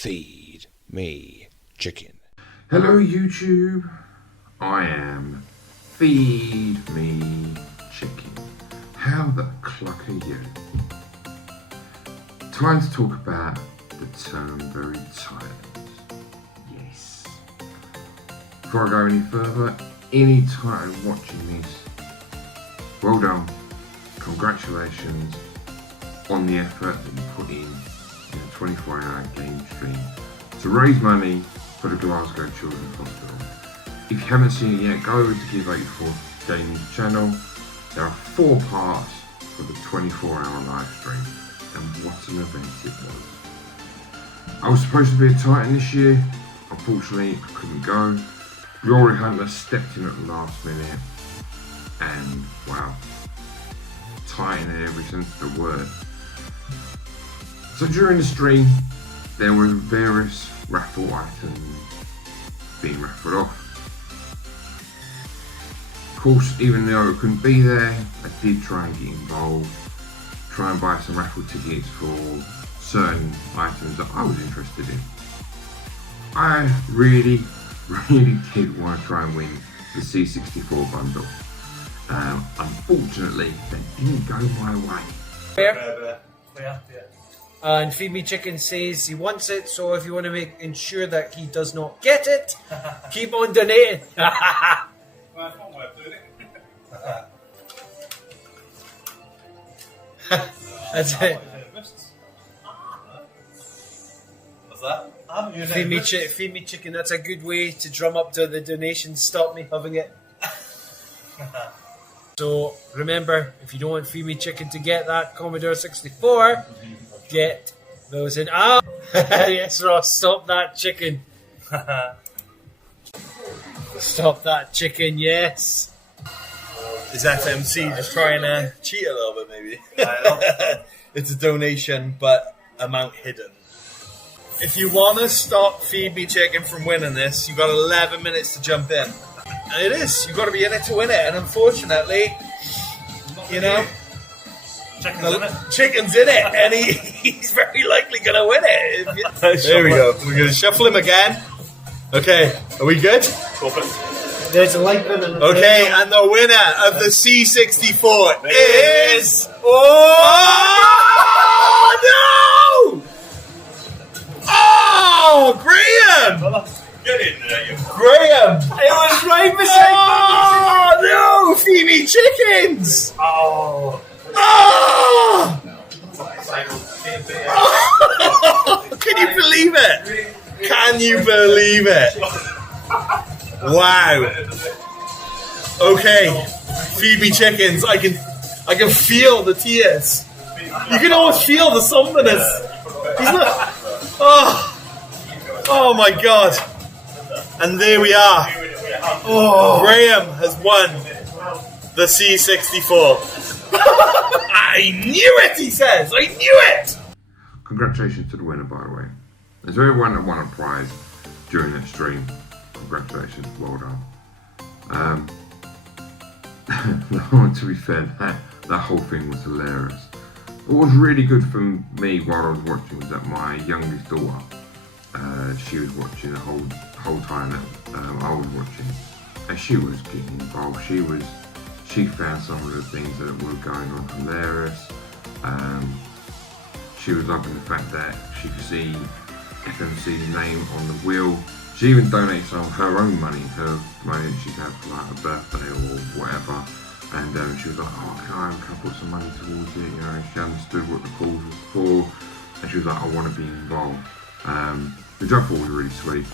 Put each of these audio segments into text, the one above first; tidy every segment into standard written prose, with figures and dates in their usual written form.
Feed me chicken. Hello YouTube, I am Feed Me Chicken. How the cluck are you? Time to talk about the Turberry Titans. Yes. Before I go any further, any Titan watching this, well done. Congratulations on the effort that you put in a 24-hour game stream to raise money for the Glasgow Children's Hospital. If you haven't seen it yet, go over to Give 84 Gaming channel. There are 4 parts for the 24-hour live stream, and what an event it was. I was supposed to be a Titan this year, unfortunately I couldn't go. Glory Hunter stepped in at the last minute, and wow, Titan in every sense of the word. So during the stream, there were various raffle items being raffled off. Of course, even though I couldn't be there, I did try and get involved, try and buy some raffle tickets for certain items that I was interested in. I really did want to try and win the C64 bundle. Unfortunately, that didn't go my way. Yeah. And Feed Me Chicken says he wants it, so if you want to ensure that he does not get it, keep on donating. Well, that's one way of doing it. That's it. What's that? Feed me chicken. That's a good way to drum up to the donations. Stop me having it. So remember, if you don't want Feed Me Chicken to get that Commodore 64, get those in. Ah, yes, Ross. Stop that chicken. Stop that chicken. Yes. Is FMC just trying to cheat a little bit, maybe? It's a donation, but amount hidden. If you want to stop Feed Me Chicken from winning this, you've got 11 minutes to jump in. And it is. You've got to be in it to win it. And unfortunately, you know, Chicken's in it. And he's very likely going to win it. There we go. We're going to shuffle him again. Okay. Are we good? There's a light button. Okay, and the winner of the C64 is... Oh, no! Oh, Graham! Get in there, you. Graham! It was right beside me! Oh, no! Feed Me Chickens! Oh. Oh! Can you believe it? Can you believe it? Wow. Okay. Feed Me Chickens. I can feel the tears. You can almost feel the somberness. He's not. Oh my God. And there we are. Oh, Graham has won the C64. I knew it, he says. I knew it. Congratulations to the winner, by the way. And to everyone that won a prize during that stream, congratulations, well done. To be fair, that whole thing was hilarious. What was really good for me while I was watching was that my youngest daughter, she was watching the whole time that I was watching, and she was getting involved. She found some of the things that were going on hilarious. She was loving the fact that she could see FMC's name on the wheel. She even donates some of her own money, her money that she's had for like her birthday or whatever. And she was like, oh, can I put some money towards it? You know, she understood what the cause was for. And she was like, I want to be involved. Which I thought was really sweet.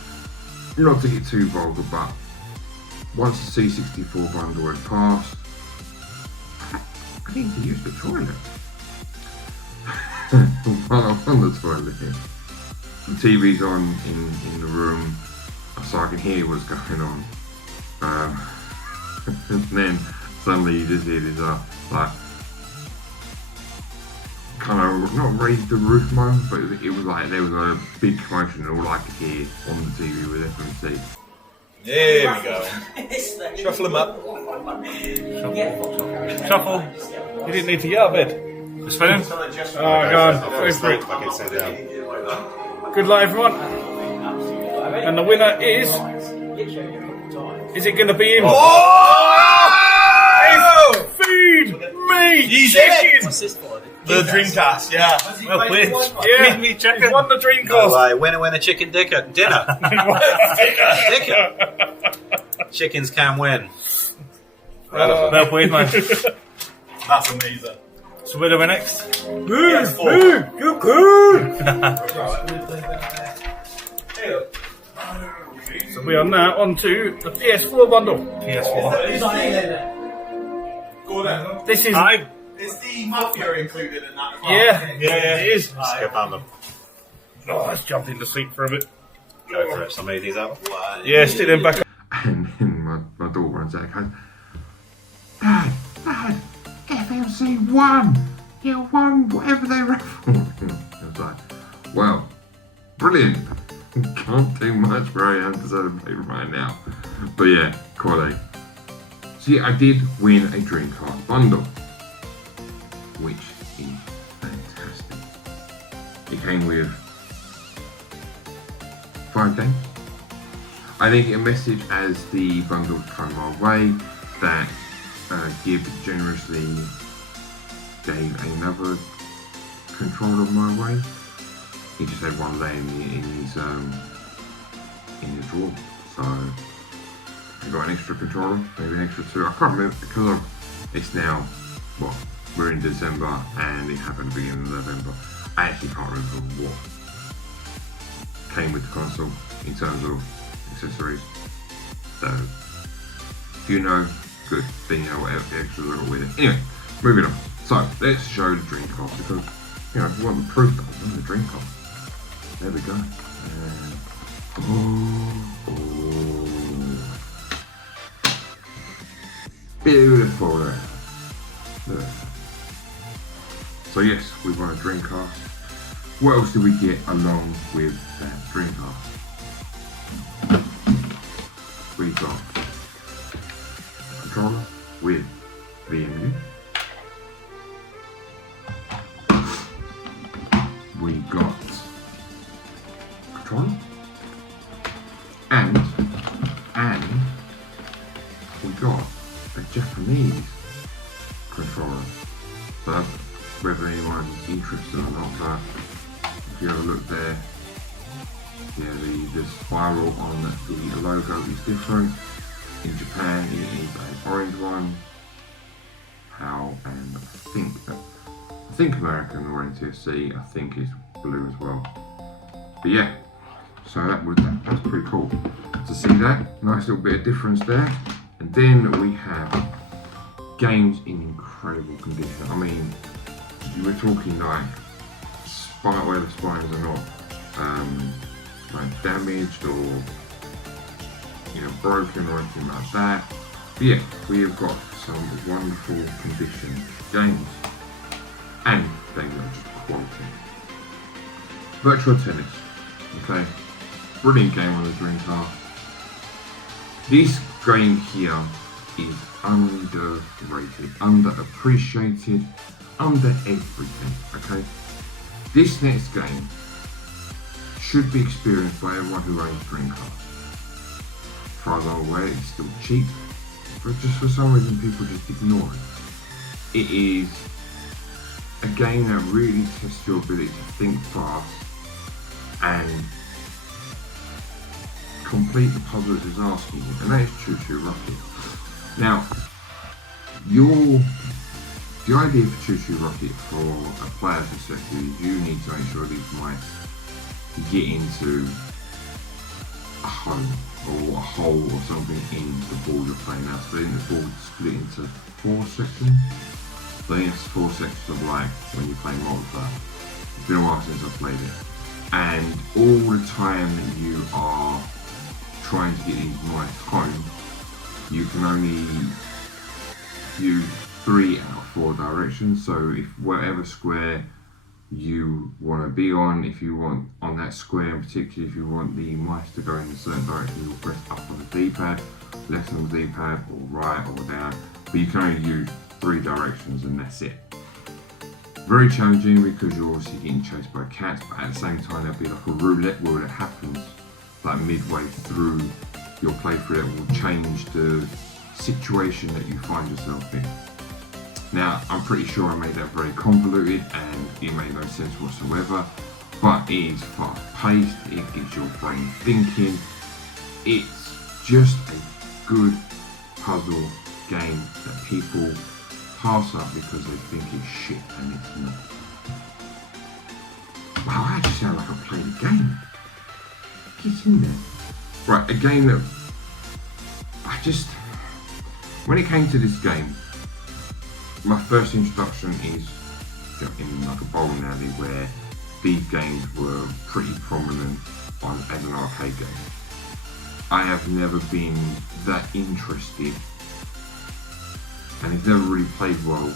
Not to get too vulgar, but once the C64 bundle had passed, I need to use the toilet. While I'm on the toilet here. The TV's on in the room, so I can hear what's going on. And then suddenly you just hear this like kind of not raise the roof moan, but it was like there was a big commotion, and all I could hear on the TV with FMC. There we go. Shuffle him up. Shuffle. You didn't need to get out of bed. Spin him. Oh, God. Go for it. Good luck, everyone. And the winner is it going to be him? Oh! Feed me chicken! The Dreamcast, yeah. Well played. Yeah, Feed me he's chicken. won the Dreamcast. Winner, chicken dinner. Dinner. Chickens can win. Well played, man. That's amazing. So where are we next? PS4. So we are now on to the PS4 bundle. PS4. Go then. This is Is the Mafia included in that as well? yeah, it is. Skip on them. Oh, let's jump into sleep for a bit. Go for it. Somebody these out. Yeah, stick them back. And then my daughter runs out and goes, Dad, FMC won! You won whatever they raffled. I was like, well, brilliant. Can't do much where I am to celebrate right now. But yeah, quality. So yeah, I did win a Dreamcast bundle, which is fantastic. It came with 5 games. I didn't get a message as the bundle came my way that Gib generously gave another controller my way. He just had one laying in his drawer, so I got an extra controller, maybe an extra 2. I can't remember because it's now we're in December and it happened at the beginning of November. I actually can't remember what came with the console in terms of accessories. So if you know, good, then you know what extras I got with it. Anyway, moving on. So let's show the Dreamcast because you know if you want the proof that I won the Dreamcast. There we go. Beautiful there. Look. So yes, we won a Dreamcast. What else did we get along with that Dreamcast? We got a controller with VMU. We got controller and we got a Japanese controller. But whether anyone's interested or not, but if you have a look there, yeah, the spiral on the logo is different. In Japan it is an orange one. And I think American or NTSC I think is blue as well. But yeah, so that's pretty cool to see that. Nice little bit of difference there. And then we have games in incredible condition. I mean, we're talking like where the spines are not like damaged or broken or anything like that. But yeah, we have got some wonderful condition games and they are just quality. Virtual Tennis, okay, brilliant game on the Dreamcast. This game here is underrated, underappreciated, under everything, okay? This next game should be experienced by everyone who owns Dreamcast. As far as I'm aware, it's still cheap, but just for some reason people just ignore it. It is a game that really tests your ability to think fast and complete the puzzles it's asking you, and that is Choo Choo Rocket. Now, the idea for Choo Choo Rocket for a player's perspective is you need to make sure these mice get into a home or a hole or something in the board you're playing now. So then the board split into 4 sections. I think it's 4 sections of like when you're playing multiplayer. It's been a while since I've played it. And all the time that you are trying to get these mice home, you can only use 3 out of 4 directions. So if whatever square you want to be on, if you want on that square in particular, if you want the mice to go in a certain direction, you'll press up on the D-pad, left on the D-pad, or right or down. But you can only use 3 directions and that's it. Very challenging because you're obviously getting chased by cats, but at the same time there'll be like a roulette wheel that happens like midway through your playthrough that will change the situation that you find yourself in. Now, I'm pretty sure I made that very convoluted and it made no sense whatsoever, but it is fast paced, it gets your brain thinking. It's just a good puzzle game that people pass up because they think it's shit and it's not. Wow, I actually sound like I played a game. Get in there. Right, a game that when it came to this game, my first introduction is in like a bowling alley where these games were pretty prominent as an arcade game. I have never been that interested, and it's never really played well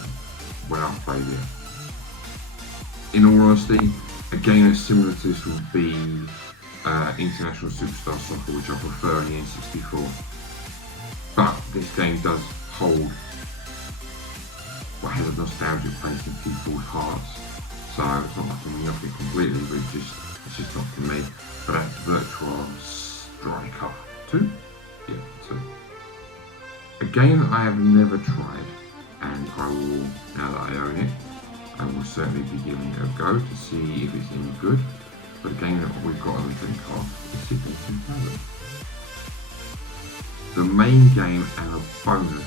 when I've played it. In all honesty, a game that's similar to this would be International Superstar Soccer, which I prefer on the N64. But this game does hold what has a nostalgic place in people's hearts. So it's not like I'm knocking it completely, but it's just not for me. But that's Virtual Striker 2? Yeah, 2. A game that I have never tried, and I will, now that I own it, I will certainly be giving it a go to see if it's any good. But a game that we've got on the Dreamcast is Sydney 2000. The main game and a bonus.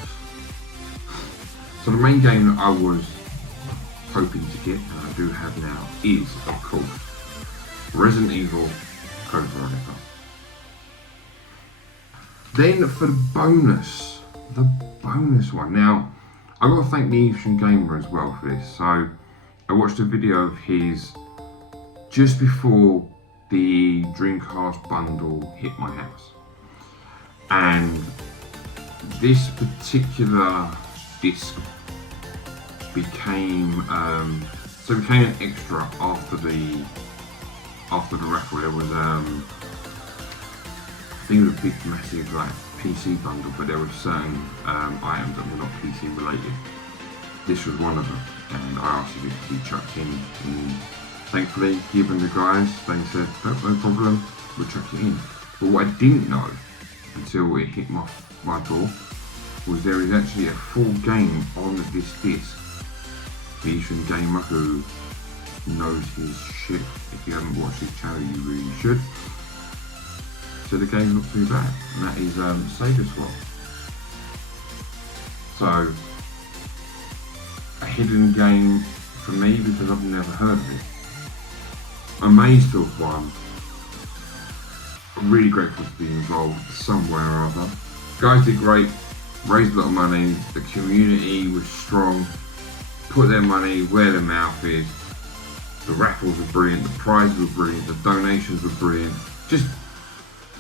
So the main game that I was hoping to get, and I do have now, is, of course, Resident Evil Code Veronica. Then for the bonus one. Now, I've got to thank the Eastern Gamer as well for this. So I watched a video of his just before the Dreamcast bundle hit my house. And this particular disc became an extra after the raffle. There was I think it was a big massive like PC bundle, but there were certain items that were not PC related. This was one of them, and I asked if it could be chucked in, and thankfully given the guys, they said no problem, we'll chuck it in. But what I didn't know until it hit my door was there is actually a full game on this disc. The Eastern Gamer, who knows his shit, if you haven't watched his channel you really should. So the game's not too bad, and that is Sega Swap. So a hidden game for me because I've never heard of it. Amazed to have won. I'm really grateful to be involved somewhere or other. Guys did great, raised a lot of money, the community was strong, put their money where their mouth is. The raffles were brilliant, the prizes were brilliant, the donations were brilliant. Just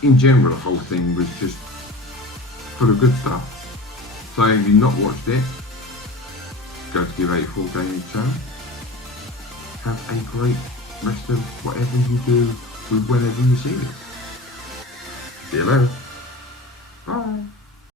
in general, the whole thing was just full of good stuff. So if you've not watched it, go to Give 84 Gaming channel. Have a great rest of whatever you do with whenever you see it. See you later. Bye.